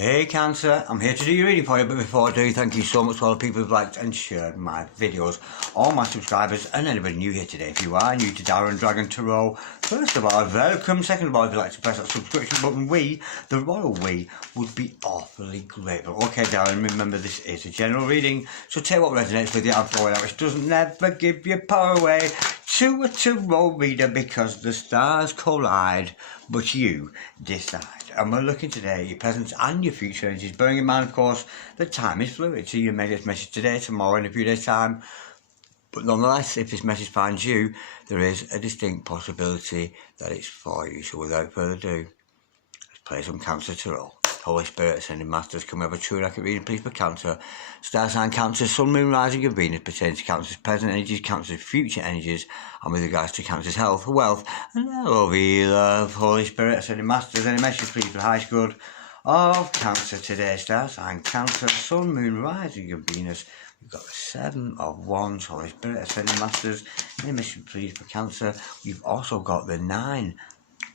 Hey Cancer, I'm here to do your reading for you, but before I do, thank you so much to all the people who've liked and shared my videos, all my subscribers and anybody new here today. If you are new to Darren Dragon Tarot, first of all, welcome. Second of all, if you'd like to press that subscription button, we, the royal we, would be awfully grateful. Okay Darren, remember this is a general reading, so take what resonates with you and throw it out, which doesn't never give your power away to a tarot reader, because the stars collide, but you decide. And we're looking today at your present and your future energies, bearing in mind, of course, that time is fluid, so you may get this message today, tomorrow, in a few days' time. But nonetheless, if this message finds you, there is a distinct possibility that it's for you. So without further ado, let's play some Cancer Tarot. Holy Spirit, Ascending Masters, can we have a true and accurate reading, please, for Cancer? Star sign Cancer, Sun, Moon, Rising of Venus pertains to Cancer's present energies, Cancer's future energies, and with regards to Cancer's health, wealth, and love, love. Holy Spirit, Ascending Masters, any message, please, for the highest good of Cancer today? Star sign Cancer, Sun, Moon, Rising of Venus. We've got the Seven of Wands. Holy Spirit, Ascending Masters, any message, please, for Cancer? We've also got the Nine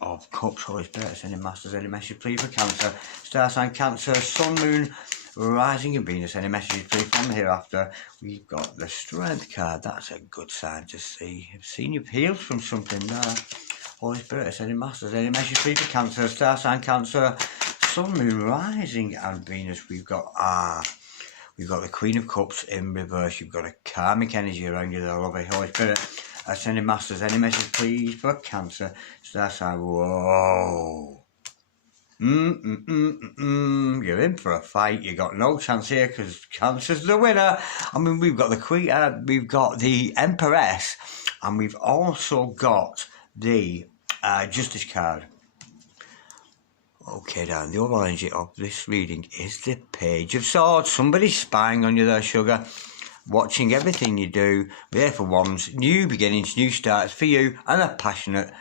of Cups. Holy Spirit, Ascending Masters, any message, please, for Cancer? Star sign Cancer, Sun, Moon, Rising in Venus, any messages, please, from the hereafter? We've got the Strength card. That's a good sign to see. I've seen you've healed from something there. Holy Spirit, Ascending Masters, any message, please, for Cancer? Star sign Cancer, Sun, Moon, Rising and Venus. We've got the Queen of Cups in reverse. You've got a karmic energy around you there, lovely. Holy Spirit, Ascending Masters, any message, please, for Cancer? Star sign, whoa. You're in for a fight. You got no chance here because Cancer's the winner. I mean, we've got the Queen, we've got the Empress, and we've also got the Justice card. Okay, Dan, the overall energy of this reading is the Page of Swords. Somebody's spying on you there, sugar. Watching everything you do. There for Wands. New beginnings, new starts for you, and a passionate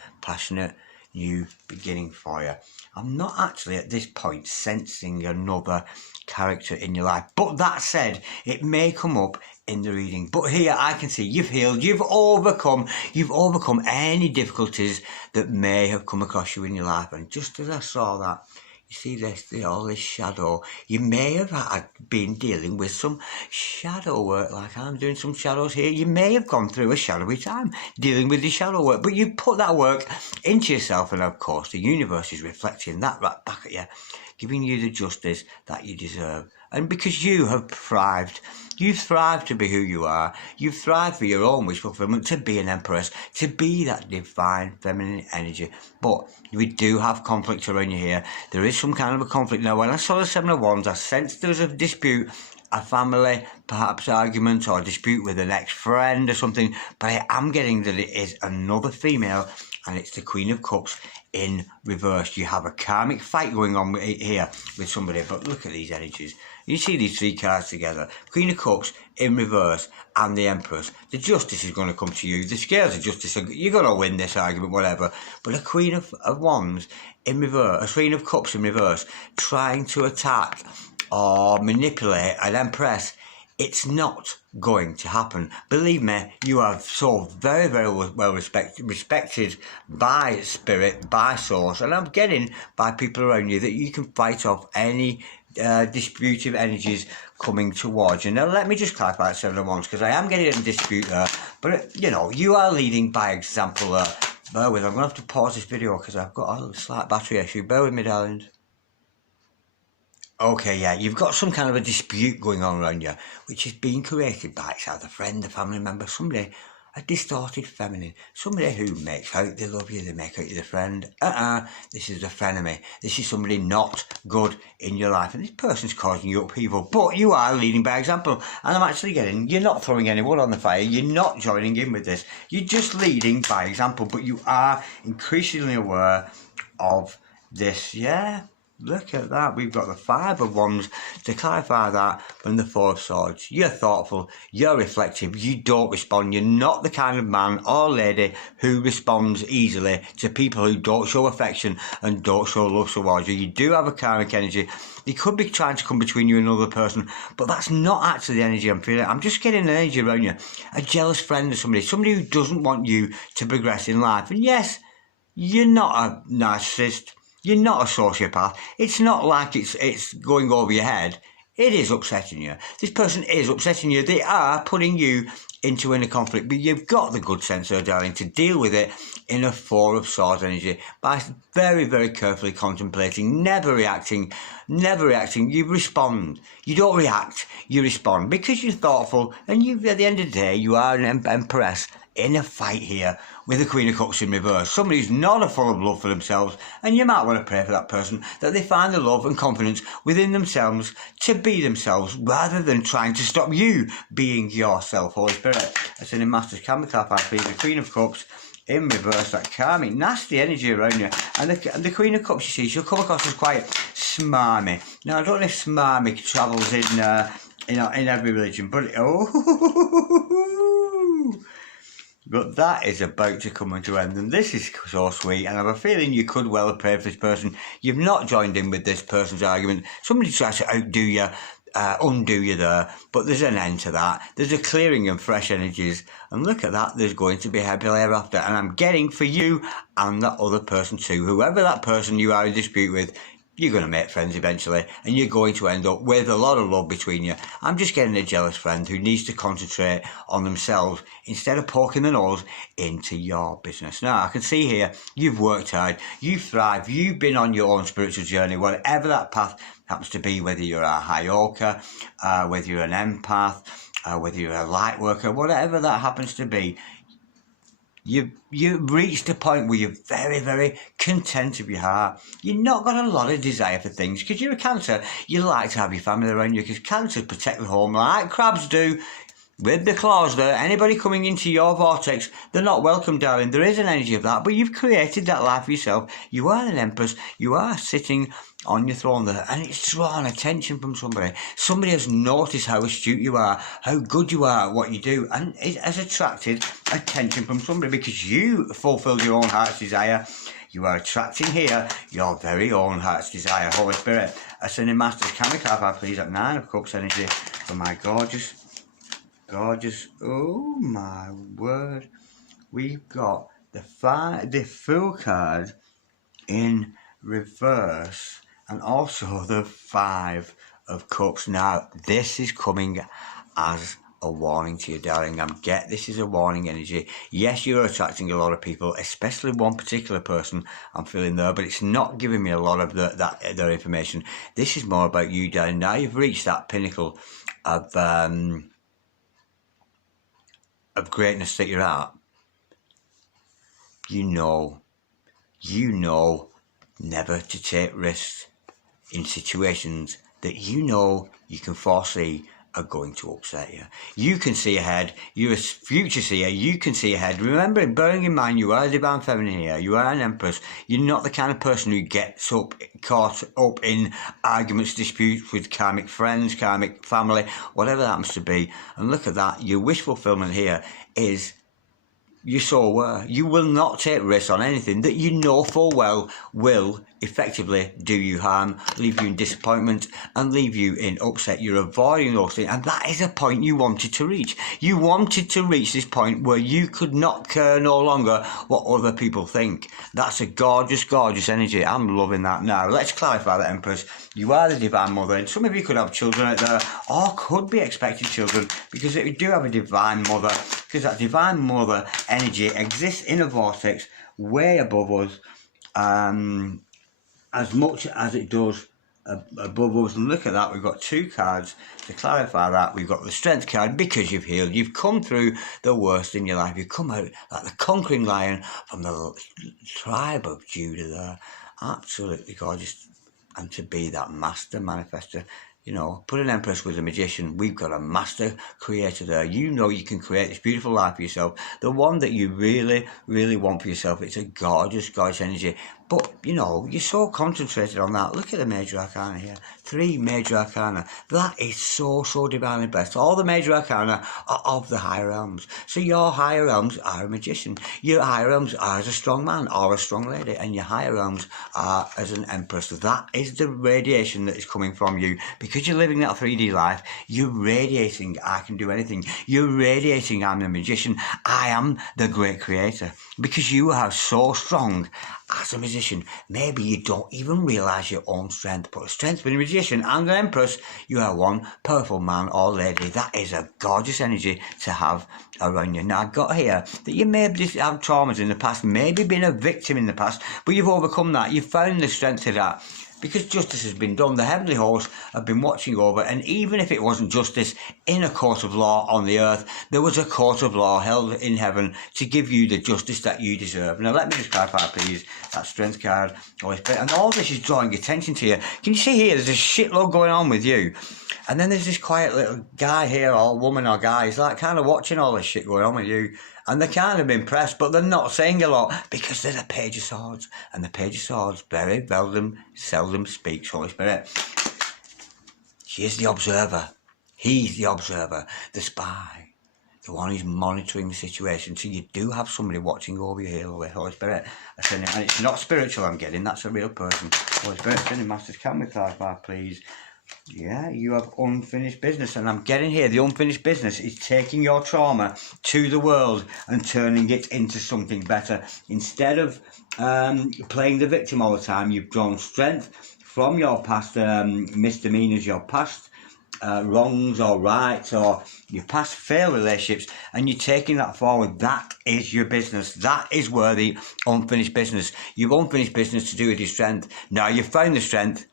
new beginning for you. I'm not actually at this point sensing another character in your life, but that said, it may come up in the reading. But here I can see you've healed, you've overcome any difficulties that may have come across you in your life. And just as I saw that, you see this, all this shadow. You may have been dealing with some shadow work, like I'm doing some shadows here. You may have gone through a shadowy time dealing with the shadow work, but you put that work into yourself, and of course the universe is reflecting that right back at you, giving you the justice that you deserve. And because you have thrived, you've thrived to be who you are. You've thrived for your own wish fulfillment, to be an Empress, to be that divine feminine energy. But we do have conflict around you here. There is some kind of a conflict. Now, when I saw the Seven of Wands, I sensed there was a dispute, a family, perhaps argument, or a dispute with an ex-friend or something. But I am getting that it is another female, and it's the Queen of Cups in reverse. You have a karmic fight going on here with somebody, but look at these energies. You see these three cards together. Queen of Cups in reverse and the Empress. The Justice is going to come to you. The Scales of Justice, you're going to win this argument, whatever. But a Queen of Wands in reverse, a Queen of Cups in reverse, trying to attack or manipulate an Empress, it's not going to happen. Believe me, you are so very, very well respected by Spirit, by Source, and I'm getting by people around you that you can fight off any disputive energies coming towards you. Now, let me just clarify that Seven of Wands, because I am getting a dispute there, but you know, you are leading by example there. Bear with, I'm going to have to pause this video because I've got a slight battery issue. Bear with me, darlings. Okay, yeah, you've got some kind of a dispute going on around you, which is being created by either a friend, a family member, somebody, a distorted feminine, somebody who makes out they love you, they make out you're the friend. This is a frenemy. This is somebody not good in your life, and this person's causing you upheaval, but you are leading by example. And I'm actually getting, you're not throwing any wood on the fire, you're not joining in with this, you're just leading by example, but you are increasingly aware of this, yeah? Look at that. We've got the Five of Wands to clarify that, and the Four of Swords. You're thoughtful, you're reflective, you don't respond. You're not the kind of man or lady who responds easily to people who don't show affection and don't show love towards you. You do have a karmic energy. They could be trying to come between you and another person, but that's not actually the energy I'm feeling. I'm just getting an energy around you. A jealous friend or somebody who doesn't want you to progress in life. And yes, you're not a narcissist. You're not a sociopath. It's not like it's going over your head. It is upsetting you. This person is upsetting you. They are putting you into inner conflict, but you've got the good sense, darling, to deal with it in a Four of Swords energy by very, very carefully contemplating, never reacting. You respond. You don't react. You respond because you're thoughtful, and at the end of the day, you are an empress in a fight here with the Queen of Cups in reverse. Somebody who's not full of love for themselves, and you might want to pray for that person that they find the love and confidence within themselves to be themselves rather than trying to stop you being yourself. Holy Spirit, Ascending Masters, can the card please? The Queen of Cups in reverse, that karmic, nasty energy around you. And the Queen of Cups, you see, she'll come across as quite smarmy. Now, I don't know if smarmy travels in every religion, but but that is about to come to end, and this is so sweet, and I have a feeling you could well have prayed for this person. You've not joined in with this person's argument. Somebody tries to outdo you, undo you there, but there's an end to that. There's a clearing of fresh energies, and look at that, there's going to be happily ever after, and I'm getting for you and that other person too, whoever that person you are in dispute with. You're going to make friends eventually, and you're going to end up with a lot of love between you. I'm just getting a jealous friend who needs to concentrate on themselves instead of poking the nose into your business. Now, I can see here, you've worked hard, you've thrived, you've been on your own spiritual journey, whatever that path happens to be, whether you're a Hyoka, whether you're an empath, whether you're a light worker, whatever that happens to be. You've reached a point where you're very, very content of your heart. You've not got a lot of desire for things because you're a Cancer. You like to have your family around you because Cancers protect the home like crabs do. With the claws there, anybody coming into your vortex, they're not welcome, darling. There is an energy of that, but you've created that life for yourself. You are an empress. You are sitting on your throne there, and it's drawn attention from somebody. Somebody has noticed how astute you are, how good you are at what you do, and it has attracted attention from somebody because you fulfilled your own heart's desire. You are attracting here your very own heart's desire. Holy Spirit, Ascending Masters, can we have please at 9 of Cups energy for my gorgeous, oh my word, we've got the Fool card in reverse and also the 5 of Cups. Now, this is coming as a warning to you, darling. This is a warning energy. Yes, you're attracting a lot of people, especially one particular person I'm feeling there, but it's not giving me a lot of their information. This is more about you, darling. Now you've reached that pinnacle of greatness that you're at. You know never to take risks in situations that you know you can foresee are going to upset you. You can see ahead. You're a future seer. You can see ahead. Remember, bearing in mind, you are a divine feminine here. You are an empress. You're not the kind of person who gets caught up in arguments, disputes with karmic friends, karmic family, whatever that happens to be. And look at that. Your wish fulfillment here is you're so aware. You will not take risks on anything that you know full well will effectively do you harm, leave you in disappointment, and leave you in upset. You're avoiding those things, and that is a point you wanted to reach. You wanted to reach this point where you could not care no longer what other people think. That's a gorgeous, gorgeous energy. I'm loving that. Now, let's clarify that, Empress. You are the Divine Mother, and some of you could have children out there, or could be expected children, because you do have a Divine Mother, because that Divine Mother energy exists in a vortex way above us, as much as it does above us. And look at that, we've got 2 cards to clarify that. We've got the Strength card because you've healed. You've come through the worst in your life. You've come out like the conquering lion from the tribe of Judah there. Absolutely gorgeous. And to be that master manifester. You know, put an Empress with a magician. We've got a master creator there. You know you can create this beautiful life for yourself. The one that you really, really want for yourself. It's a gorgeous, gorgeous energy. But, you know, you're so concentrated on that. Look at the Major Arcana here. 3 Major Arcana. That is so, so divinely blessed. All the Major Arcana are of the higher realms. So your higher realms are a magician. Your higher realms are as a strong man or a strong lady. And your higher realms are as an Empress. That is the radiation that is coming from you. Because you're living that 3D life, you're radiating, I can do anything. You're radiating, I'm the magician. I am the great creator. Because you are so strong as a magician, maybe you don't even realise your own strength, but the strength of a magician and an empress, you are one powerful man or lady. That is a gorgeous energy to have around you. Now, I've got here that you may have traumas in the past, maybe been a victim in the past, but you've overcome that. You've found the strength of that. Because justice has been done, the heavenly hosts have been watching over, and even if it wasn't justice in a court of law on the earth, there was a court of law held in heaven to give you the justice that you deserve. Now let me just clarify, please, that strength card, Holy Spirit, and all this is drawing attention to you. Can you see here, there's a shitload going on with you, and then there's this quiet little guy here, or woman or guy, he's like kind of watching all this shit going on with you. And they're kind of impressed, but they're not saying a lot because they're the Page of Swords. And the Page of Swords very seldom speaks, Holy Spirit. She is the observer. He's the observer, the spy, the one who's monitoring the situation. So you do have somebody watching over you here, Holy Spirit. And it's not spiritual I'm getting, that's a real person. Holy Spirit, sending masters, can we clarify, please? Yeah, you have unfinished business, and I'm getting here, the unfinished business is taking your trauma to the world and turning it into something better. Instead of playing the victim all the time, you've drawn strength from your past misdemeanors, your past wrongs or rights, or your past failed relationships, and you're taking that forward. That is your business. That is where the unfinished business, you've unfinished business to do with your strength. Now you've found the strength.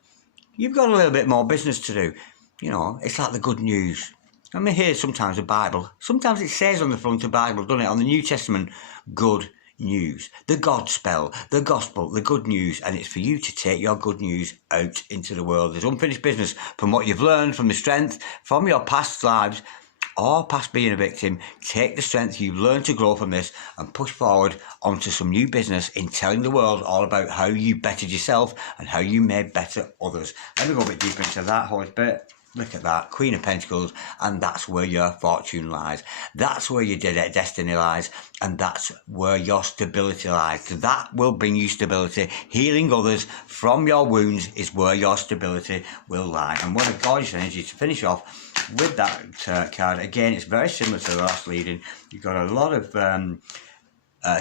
You've got a little bit more business to do. You know, it's like the good news. I mean, here sometimes the Bible, sometimes it says on the front of the Bible, doesn't it, on the New Testament, good news. The Godspell, the gospel, the good news. And it's for you to take your good news out into the world. There's unfinished business from what you've learned, from the strength, from your past lives, or past being a victim. Take the strength you've learned to grow from this and push forward onto some new business in telling the world all about how you bettered yourself and how you made better others. Let me go a bit deeper into that, Holy Spirit. Look at that, Queen of Pentacles, and that's where your fortune lies. That's where your destiny lies, and that's where your stability lies. That will bring you stability. Healing others from your wounds is where your stability will lie. And what a gorgeous energy to finish off with that card. Again, it's very similar to the last reading. You've got a lot of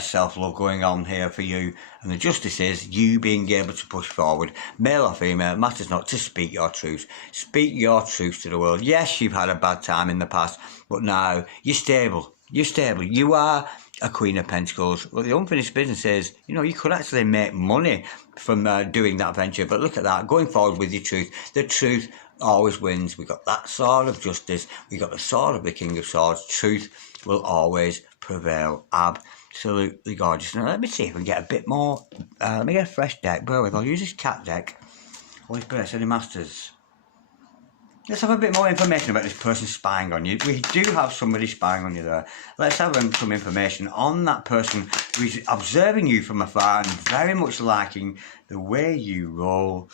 self-love going on here for you, and the justice is you being able to push forward, male or female, it matters not, to speak your truth. Speak your truth to the world. Yes, you've had a bad time in the past, but now you're stable. You are a Queen of Pentacles. Well, the unfinished business is, you know, you could actually make money from doing that venture, but look at that, going forward with your truth. The truth always wins. We got that sword of justice, we got the sword of the King of Swords. Truth will always prevail. Absolutely gorgeous. Now let me see if I can get a bit more. Let me get a fresh deck. Bear with. I'll use this cat deck. Holy Spirit, any masters. Let's have a bit more information about this person spying on you. We do have somebody spying on you there. Let's have some information on that person who's observing you from afar and very much liking the way you roll.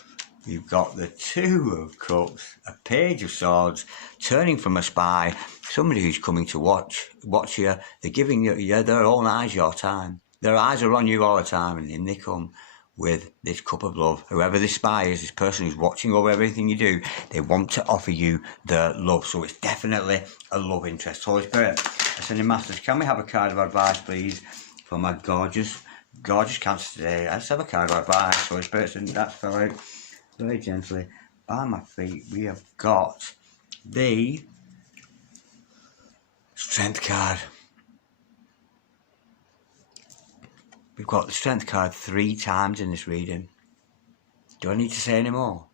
You've got the Two of Cups, a Page of Swords, turning from a spy, somebody who's coming to watch you. They're giving you their own eyes your time. Their eyes are on you all the time, and in they come with this cup of love. Whoever this spy is, this person who's watching over everything you do, they want to offer you their love. So it's definitely a love interest. Holy Spirit, Ascending Masters, can we have a card of advice, please, for my gorgeous Cancer today? Let's have a card of advice. Holy Spirit, that's fell out very gently by my feet. We have got the Strength card. We've got the Strength card 3 times in this reading. Do I need to say any more?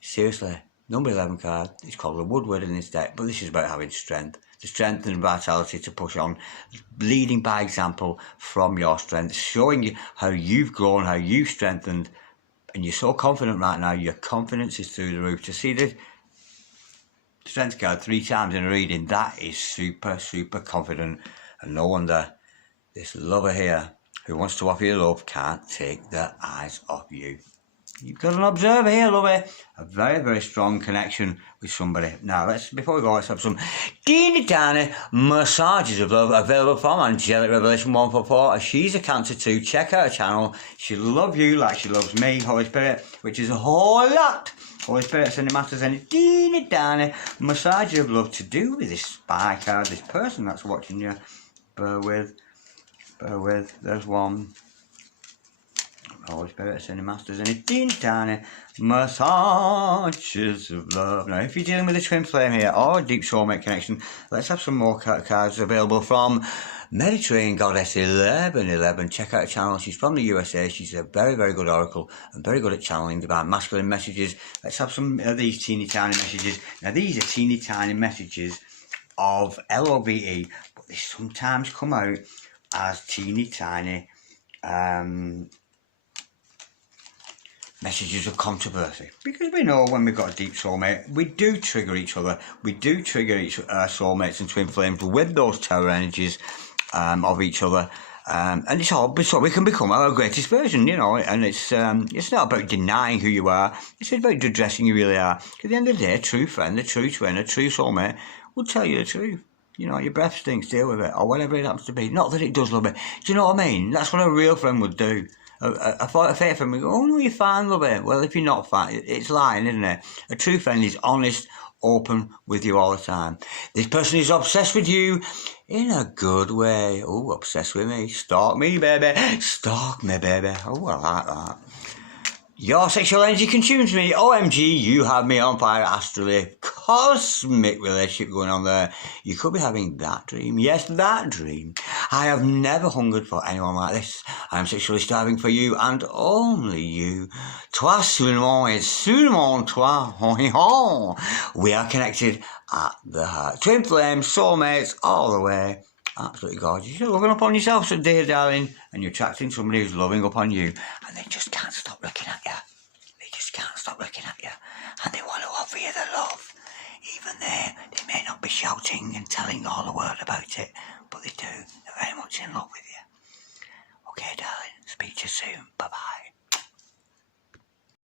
Seriously, number 11 card. It's called the Woodward in this deck, but this is about having strength. The strength and vitality to push on, leading by example from your strength, showing you how you've grown, how you've strengthened. And you're so confident right now, your confidence is through the roof. To see the Strength card 3 times in a reading, that is super confident. And no wonder this lover here who wants to offer you love can't take their eyes off you. You've got an observer here, lover. A very strong connection with somebody. Now, before we go, let's have some teeny tiny massages of love available from Angelic Revelation 144. She's a Cancer too. Check out her channel. She'll love you like she loves me, Holy Spirit, which is a whole lot. Holy Spirit, sending masters any teeny tiny massages of love to do with this spy card, this person that's watching you. Bear with. There's one. Holy Spirit, sending masters and a teeny tiny massages of love. Now, if you're dealing with a twin flame here or a deep soulmate connection, let's have some more cards available from Mediterranean Goddess 1111. Check out her channel. She's from the USA. She's a very, very good oracle and very good at channeling divine masculine messages. Let's have some of these teeny tiny messages. Now, these are teeny tiny messages of LOVE, but they sometimes come out as teeny tiny messages of controversy, because we know when we've got a deep soulmate, we do trigger each other. We do trigger each soulmates and twin flames with those terror energies of each other, and it's all so we can become our greatest version, you know. And it's not about denying who you are. It's about addressing who you really are. At the end of the day, a true friend, a true twin, a true soulmate will tell you the truth. You know, your breath stinks, deal with it, or whatever it happens to be. Not that it does, love it. Do you know what I mean? That's what a real friend would do. A fake friend would go, oh no, you're fine, love it. Well, if you're not fine, it's lying, isn't it? A true friend is honest, open with you all the time. This person is obsessed with you in a good way. Oh, obsessed with me. Stalk me, baby. Stalk me, baby. Oh, I like that. Your sexual energy consumes me. OMG, you have me on fire astrally. Cosmic relationship going on there. You could be having that dream. Yes, that dream. I have never hungered for anyone like this. I am sexually starving for you and only you. Toi seulement et seulement toi. We are connected at the heart. Twin flames, soulmates, all the way. Absolutely gorgeous. You're loving up on yourself, so dear darling, and you're attracting somebody who's loving up on you, and they just can't stop looking at you. They just can't stop looking at you, and they want to offer you the love. Even they may not be shouting and telling all the world about it, but they do. They're very much in love with you. Okay, darling, speak to you soon. Bye-bye.